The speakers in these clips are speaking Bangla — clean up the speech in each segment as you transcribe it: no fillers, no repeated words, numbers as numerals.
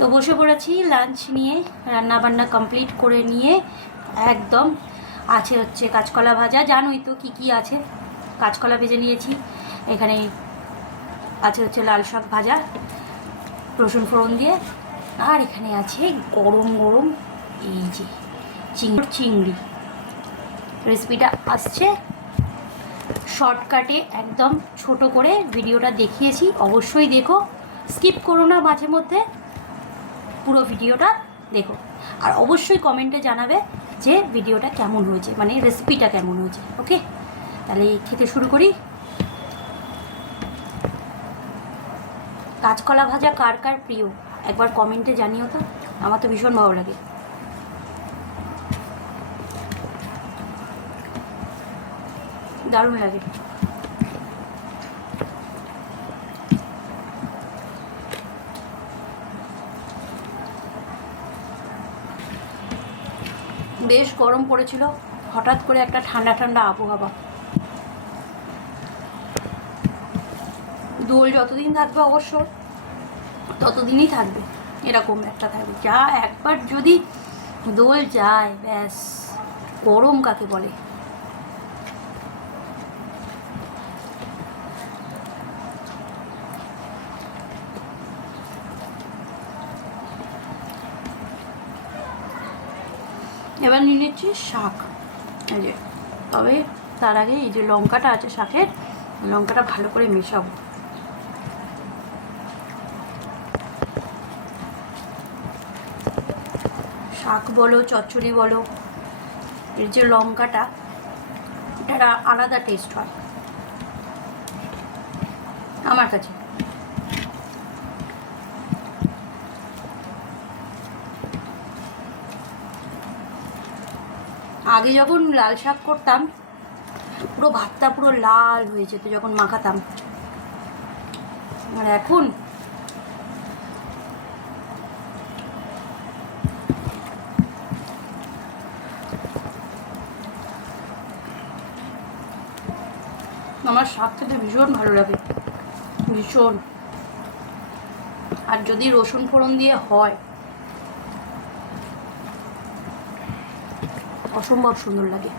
তো বসে পড়েছি লাঞ্চ নিয়ে, রান্না বান্না কমপ্লিট করে নিয়ে একদম। আছে হচ্ছে কাঁচকলা ভাজা, জানোই তো কী কী আছে। কাঁচকলা ভেজে নিয়েছি, এখানে আছে হচ্ছে লাল শাক ভাজা রসুন ফোড়ন দিয়ে, আর এখানে আছে গরম গরম এই যে চিংড়ি। রেসিপিটা আসছে শর্টকাটে, একদম ছোট করে ভিডিওটা দেখিয়েছি, অবশ্যই দেখো, স্কিপ করো না, মাঝে মধ্যে পুরো ভিডিওটা দেখো। আর অবশ্যই কমেন্টে জানাবে যে ভিডিওটা কেমন হয়েছে, মানে রেসিপিটা কেমন হয়েছে। ওকে, তাহলে খেতে শুরু করি। কাঁচকলা ভাজা কার কার প্রিয় একবার কমেন্টে জানিও তো, আমার তো ভীষণ ভালো লাগে। দারুণ লাগে। বেশ গরম পড়েছিল, হঠাৎ করে একটা ঠান্ডা ঠান্ডা আবহাওয়া। দোল যতদিন থাকবে অবশ্য ততদিনই থাকবে, এরকম একটা থাকবে। যা একবার যদি দোল যায় ব্যাস, গরম কাকে বলে। এবার নিয়ে নিচ্ছি শাক, এই যে। তবে তার আগে এই যে লঙ্কাটা আছে শাকের, লঙ্কাটা ভালো করে মেশাবো। শাক বলো চচ্চড়ি বলো, এর যে লঙ্কাটা, এটা আলাদা টেস্ট হয় আমার কাছে। আগে যখন লাল শাক করতাম, পুরো ভাতটা পুরো লাল হয়ে যেত যখন মাখাতাম, আর এখন আমার শাক খেতে ভীষণ ভালো লাগে, ভীষণ। আর যদি রসুন ফোড়ন দিয়ে হয়, অসম্ভব সুন্দর লাগে।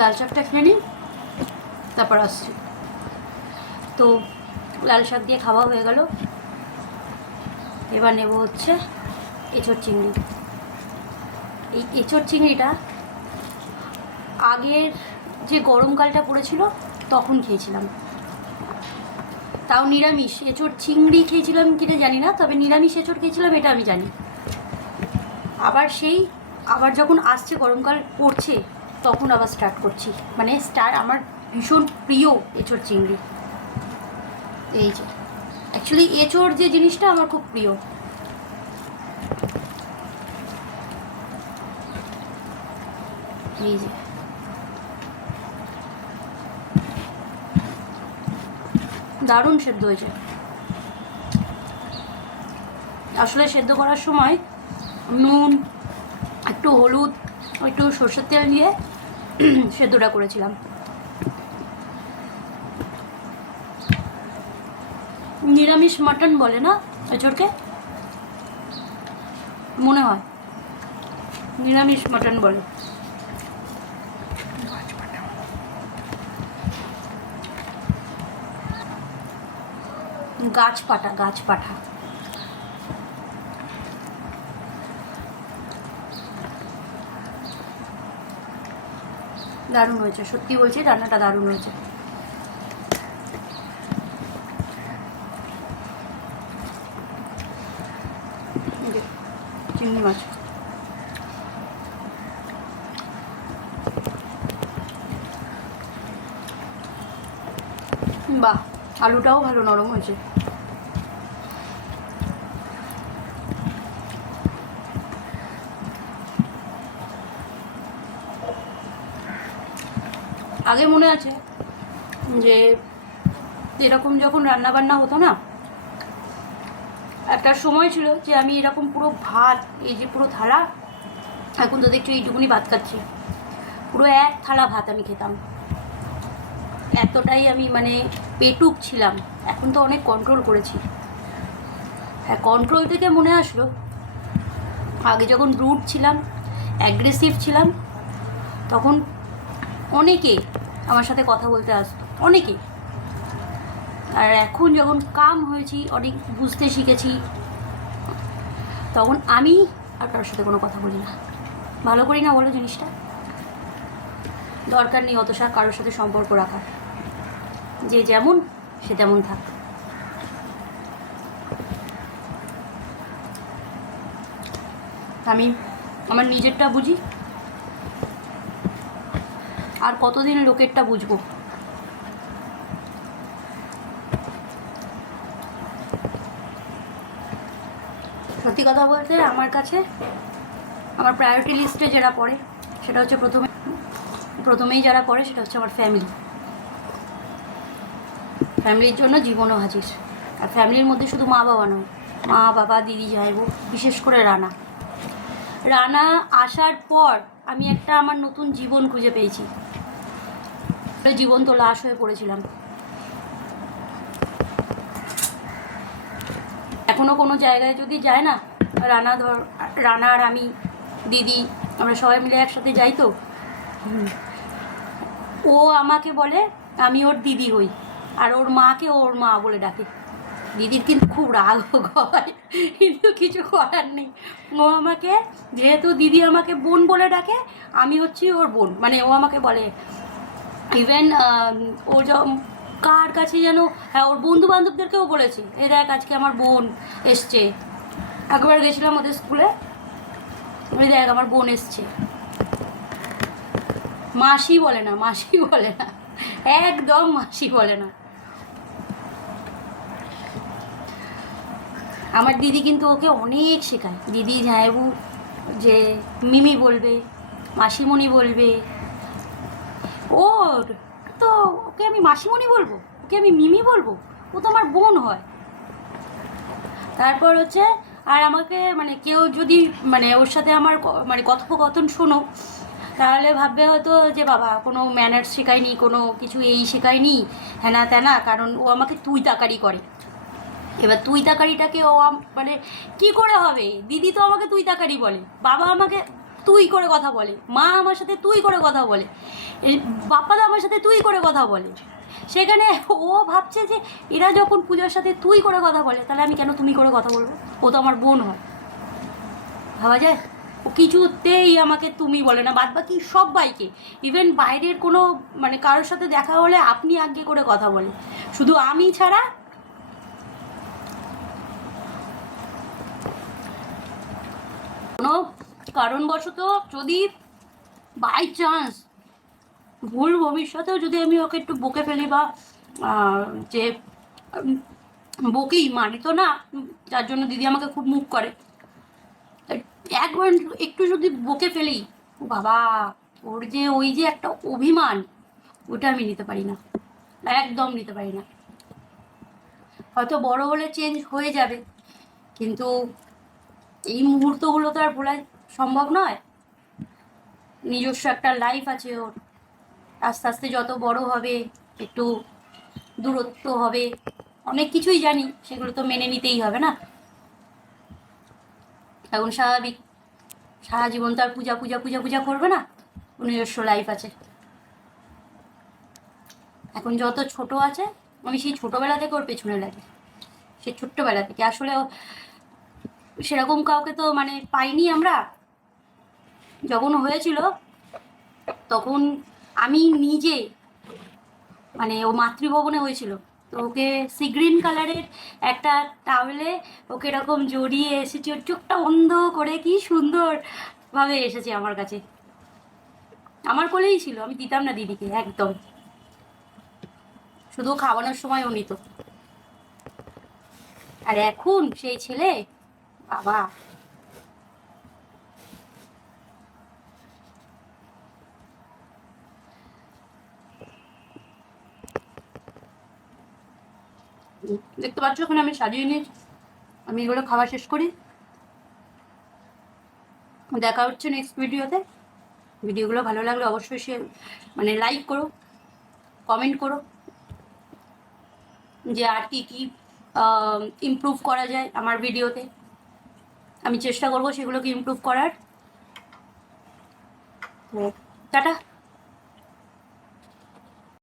লাল শাকটা খেয়ে নিই, তারপর আসছি। তো লাল শাক দিয়ে খাওয়া হয়ে গেল, এবার নেব হচ্ছে এঁচোড় চিংড়ি। এই এঁচোড় চিংড়িটা আগের যে গরমকালটা পড়েছিল তখন খেয়েছিলাম, তাও নিরামিষ। এঁচোড় চিংড়ি খেয়েছিলাম কিনা জানি না, তবে নিরামিষ এঁচোড় খেয়েছিলাম এটা আমি জানি। আবার যখন আসছে গরমকাল পড়ছে তখন আবার স্টার্ট করছি, মানে আমার ভীষণ প্রিয় এঁচোড় চিংড়ি। এই যে অ্যাকচুয়ালি এঁচোড় যে জিনিসটা আমার খুব প্রিয়। এই যে দারুণ সেদ্ধ হয়েছে। আসলে সেদ্ধ করার সময় নুন, একটু হলুদ, একটু সর্ষের তেল দিয়ে সেদ্ধটা করেছিলাম। নিরামিষ মাটন বলে না এঁচোড়কে, মনে হয় নিরামিষ মাটন বলে। গাছ পাঠা। দারুণ হয়েছে, সত্যি বলছি, রান্নাটা দারুণ হয়েছে। চিংড়ি মাছ, বাহ, আলুটাও ভালো নরম হয়েছে। আগে মনে আছে যে এরকম যখন রান্নাবান্না হতো না, একটা সময় ছিল যে আমি এরকম পুরো ভাত, এই যে পুরো থালা, এখন তো দেখছো এইটুকুনি ভাত খাচ্ছি, পুরো এক থালা ভাত আমি খেতাম। এতটাই আমি মানে পেটুক ছিলাম, এখন তো অনেক কন্ট্রোল করেছি। হ্যাঁ, কন্ট্রোল থেকে মনে আসলো, আগে যখন রুড ছিলাম, অ্যাগ্রেসিভ ছিলাম, তখন অনেকে আমার সাথে কথা বলতে আসতো, অনেকে। আর এখন যখন কাম হয়েছি, অনেক বুঝতে শিখেছি, তখন আমি আর কারোর সাথে কোনো কথা বলি না। ভালো করি না বলো জিনিসটা? দরকার নেই অত কারোর সাথে সম্পর্ক রাখার। যে যেমন সে তেমন থাক। আমি আমার নিজেরটা বুঝি, আর কতদিন লোকেরটা বুঝবো? সত্যি কথা বলতে আমার কাছে আমার প্রায়োরিটি লিস্টে যারা পড়ে সেটা হচ্ছে প্রথমেই যারা পড়ে সেটা হচ্ছে আমার ফ্যামিলি। ফ্যামিলির জন্য জীবনও হাজির। আর ফ্যামিলির মধ্যে শুধু মা বাবা নয়, মা বাবা, দিদি, জামাইবু, বিশেষ করে রানা আসার পর আমি একটা আমার নতুন জীবন খুঁজে পেয়েছি। জীবন তো লাশ হয়ে পড়েছিলাম। এখনও কোনো জায়গায় যদি যায় না, রানা আর আমি, দিদি, আমরা সবাই মিলে একসাথে যাই তো, ও আমাকে বলে আমি ওর দিদি হই, আর ওর মাকে ওর মা বলে ডাকে। দিদির কিন্তু খুব রাগ হয়, কিন্তু কিছু করার নেই। ও আমাকে, যেহেতু দিদি আমাকে বোন বলে ডাকে, আমি হচ্ছি ওর বোন। মানে ও আমাকে বলে, ইভেন ও কার কাছে যেন, হ্যাঁ, ওর বন্ধু বান্ধবদেরকেও বলেছে, এই দেখ আজকে আমার বোন এসছে। একবার গেছিলাম ওদের স্কুলে, ওই দেখ আমার বোন এসছে। মাসি বলে না, মাসি বলে না, একদম মাসি বলে না। আমার দিদি কিন্তু ওকে অনেক শেখায়। দিদি, জামাইবু, যে মিমি বলবে, মাসিমণি বলবে। ওর তো ওকে আমি মাসিমণি বলবো, ওকে আমি মিমি বলবো? ও তো আমার বোন হয়। তারপর হচ্ছে, আর আমাকে মানে কেউ যদি মানে ওর সাথে আমার মানে কথোপকথন শোনো, তাহলে ভাববে হয়তো যে বাবা কোনো ম্যানার্স শেখায়নি, কোনো কিছু এই শেখায়নি, হ্যানা ত্যানা, কারণ ও আমাকে তুই তাকারি করে। এবার তুই তাকারিটাকে ও মানে কি করে হবে? দিদি তো আমাকে তুই তাকারি বলে, বাবা আমাকে তুই করে কথা বলে, মা আমার সাথে তুই করে কথা বলে, বাপ্পাদা আমার সাথে তুই করে কথা বলে। সেখানে ও ভাবছে যে এরা যখন পূজার সাথে তুই করে কথা বলে, তাহলে আমি কেন তুমি করে কথা বলবো? ও তো আমার বোন হয়। ভাবা যায়? ও কিছুতেই আমাকে তুমি বলে না, বাদ বাকি সবাইকে, ইভেন বাইরের কোনো মানে কারোর সাথে দেখা হলে আপনি আগে করে কথা বলে, শুধু আমি ছাড়া। কোনো কারণবশত যদি বাই চান্স ভুল ভবিষ্যতেও যদি আমি ওকে একটু বকে ফেলি, বা যে বকি মানে তো না, যার জন্য দিদি আমাকে খুব মুখ করে, একবার একটু যদি বকে ফেলি, ও বাবা, ওর যে ওই যে একটা অভিমান, ওটা আমি নিতে পারি না, একদম নিতে পারি না। হয়তো বড় হলে চেঞ্জ হয়ে যাবে, কিন্তু এই মুহূর্তগুলো তো আর ভোলা সম্ভব নয়। নিজস্ব একটা লাইফ আছে ওর, আস্তে আস্তে যত বড় হবে একটু দূরত্ব হবে, অনেক কিছুই জানি, সেগুলো তো মেনে নিতেই হবে না। এখন স্বাভাবিক, সারা জীবন তো আর পূজা পূজা পূজা পূজা করবে না, নিজস্ব লাইফ আছে। এখন যত ছোট আছে, আমি সেই ছোটোবেলা থেকে ওর পেছনে লাগি, সেই ছোট্টবেলা থেকে। আসলে সেরকম কাউকে তো মানে পাইনি আমরা। যখন হয়েছিল তখন আমি নিজে, মানে ও মাতৃভবনে হয়েছিল, তো ওকে সি গ্রিন কালারের একটা টাওয়েলে ওকে এরকম জড়িয়ে এসেছি, ওর চোখটা বন্ধ করে, কি সুন্দরভাবে এসেছে আমার কাছে। আমার কোলেই ছিল, আমি দিতাম না দিদিকে একদম, শুধু খাওয়ানোর সময় ও নিত। আর এখন সেই ছেলে, বাবা, দেখতে পাচ্ছ ওখানে আমি সাজিয়ে নিয়েছি। আমি এগুলো খাওয়া শেষ করি, দেখা হচ্ছে নেক্সট ভিডিওতে। ভিডিওগুলো ভালো লাগলে অবশ্যই মানে লাইক করো, কমেন্ট করো যে আর কি কি ইমপ্রুভ করা যায় আমার ভিডিওতে। আমি চেষ্টা করবো সেগুলোকে ইমপ্রুভ করার। তো টাটা।